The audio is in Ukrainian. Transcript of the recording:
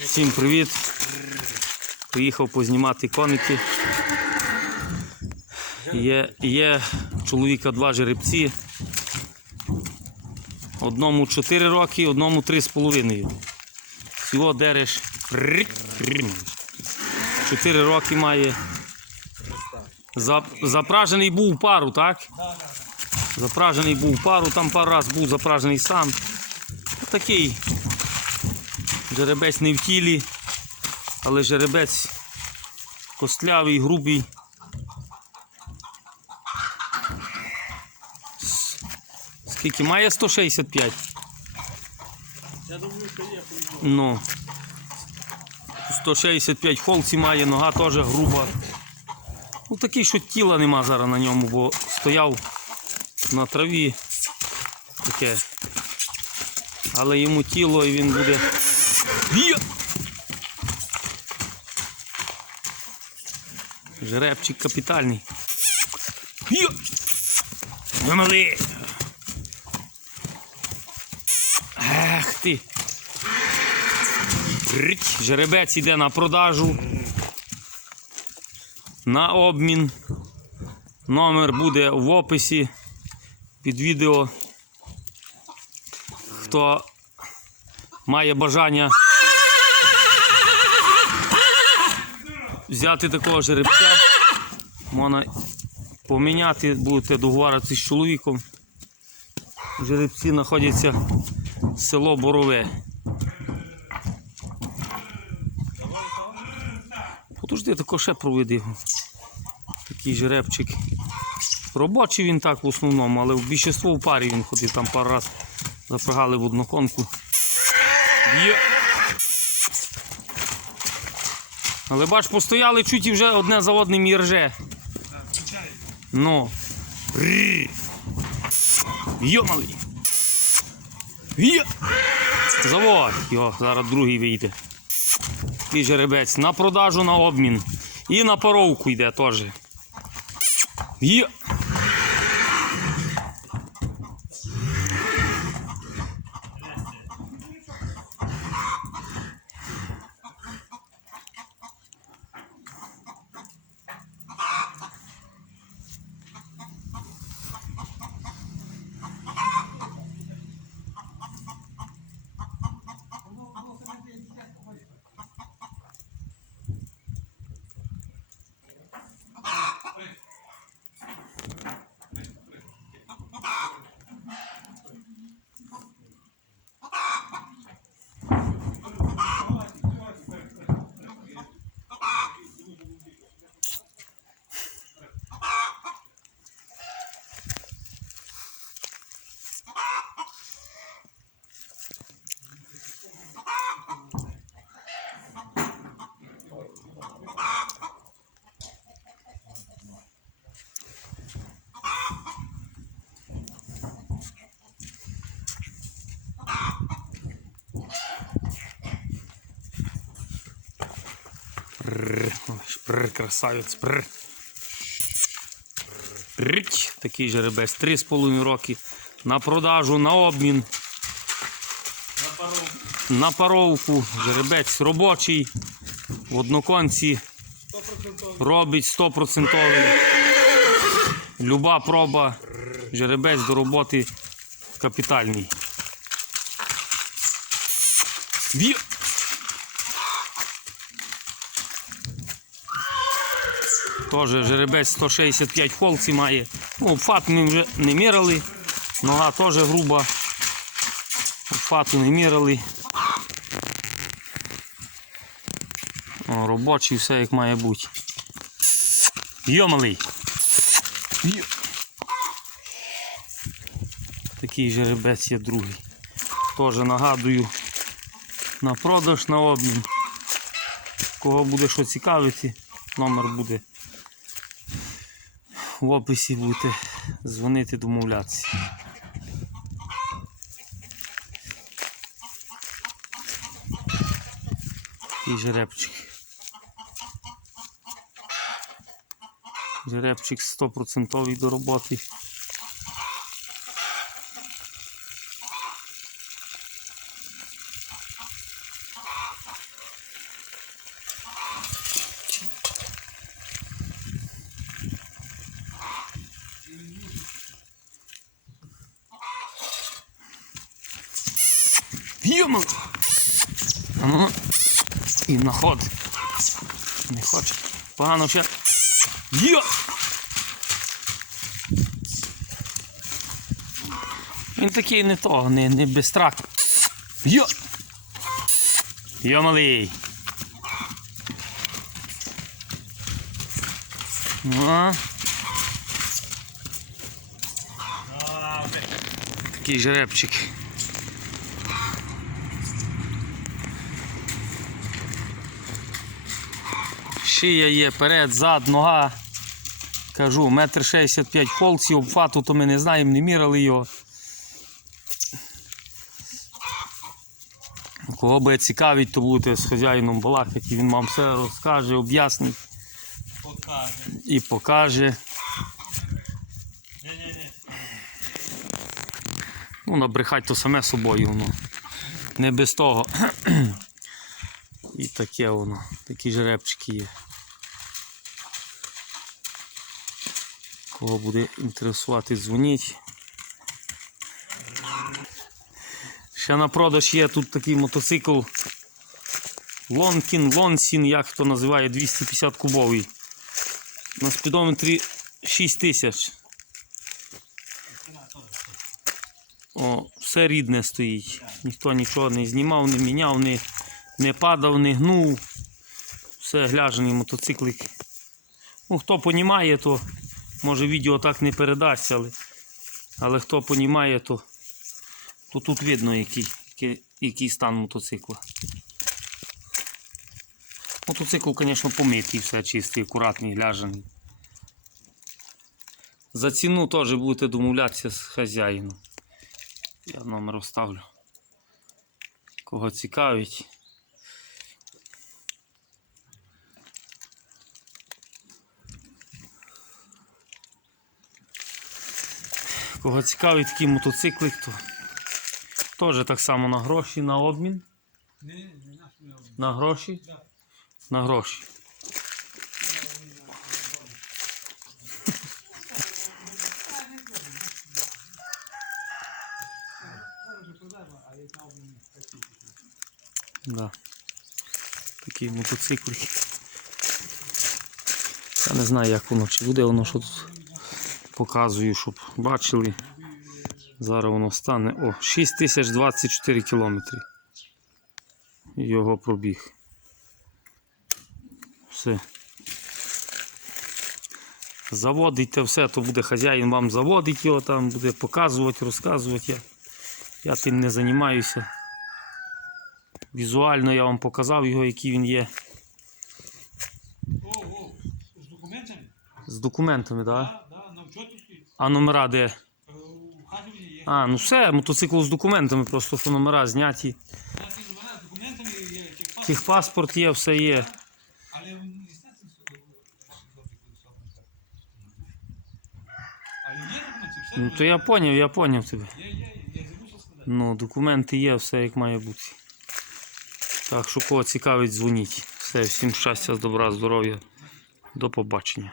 Всім привіт! Приїхав познімати коники. Є, є чоловіка два жеребці. Одному 4 роки, одному 3,5. Всього дереш 4 роки має. Запражений був в пару, так? Запражений був в пару, там пару раз був запражений сам. Такий жеребець не в тілі, але жеребець костлявий, грубий. Скільки має 165? Я думаю, що є. Ну. 165 холці має, нога теж груба. Ну такий, що тіла нема зараз на ньому, бо стояв на траві. Таке. Але йому тіло і він буде. Жеребчик капітальний. Є! Ех ти! Жеребець іде на продажу. На обмін. Номер буде в описі під відео. Хто має бажання взяти такого жеребця, можна поміняти, будете договоритися з чоловіком. Жеребці знаходяться село Борове. Подожди, тако ще проведи його. Такий жеребчик. Робочий він так в основному, але в більшість в парі він ходив, там пару раз запрягали в одноконку. Є. Але бач, постояли чуть і вже одне за одним і. Ну. Йомалий. Є. Завод. Йо, зараз другий вийде. Ти жеребець на продажу на обмін. І на паровку йде теж. Є. Прррр, красавець. Прррр. Прррр. Такий жеребець. 3,5 роки. На продажу, на обмін. На пару. На паровку. Жеребець робочий. В одноконці 100% робить 100%. Люба проба. Жеребець до роботи капітальний. Є. Теж жеребець 165 холці має. Ну, фат ми вже не міряли. Нога теж груба. Фату не міряли. О, робочий все як має бути. Йомалий. Йо. Такий жеребець є другий. Теж нагадую на продаж, на обмін. Кого буде що цікавити, номер буде в описі будете дзвонити, домовлятися. І жеребчик. Жеребчик 100% до роботи. Йому. Ну. І на ход. Не хоче. Погано ще. Йо! Він такий не того, не, не без страху. Йо! Йо, малий. Ну. Такий жеребчик. Шия є, перед, зад, нога. Кажу, метр шістдесят п'ять полці, обфату то ми не знаємо, не міряли його. Кого би цікавить, то будете з хазяїном балакати, він вам все розкаже, об'яснить Покаже. і покаже. Ну, набрехать то саме собою воно. Не без того. І таке воно. Такі жеребчики є. Кого буде інтересувати, дзвоніть. Ще на продаж є тут такий мотоцикл Лонкін, Лонсін, як хто називає, 250 кубовий. На спідометрі 6 тисяч. О, все рідне стоїть. Ніхто нічого не знімав, не міняв, не, не падав, не гнув. Все гляжений мотоциклик. Ну, хто понімає, то може відео так не передасться, але, але хто понімає, то, то тут видно, який, який, який стан мотоцикла. Мотоцикл, звісно, помитий, все чистий, акуратний, гляжений. За ціну теж будете домовлятися з хазяїном. Я номер оставлю. Кого цікавить. Кого цікавить такий мотоциклик, то теж так само на гроші, на обмін. На гроші? На гроші. Да. Такий мотоциклик. Я не знаю, як воно, чи буде воно що тут показую, щоб бачили. Зараз воно стане. О, 6024 кілометри. Його пробіг. Все. Заводите все, то буде хазяїн вам заводить його, там буде показувати, розказувати. Я, я тим не займаюся. Візуально я вам показав його, який він є. З документами? З документами, так? Да? Да, да, на учоті стоїть. А номера де? А, ну все, мотоцикл з документами, просто що номера зняті. З документами є все є. але Ну то я поняв, я поняв тебе. Ну, документи є, все як має бути. Так що кого цікавить, дзвоніть. Все, всім щастя, добра, здоров'я. До побачення.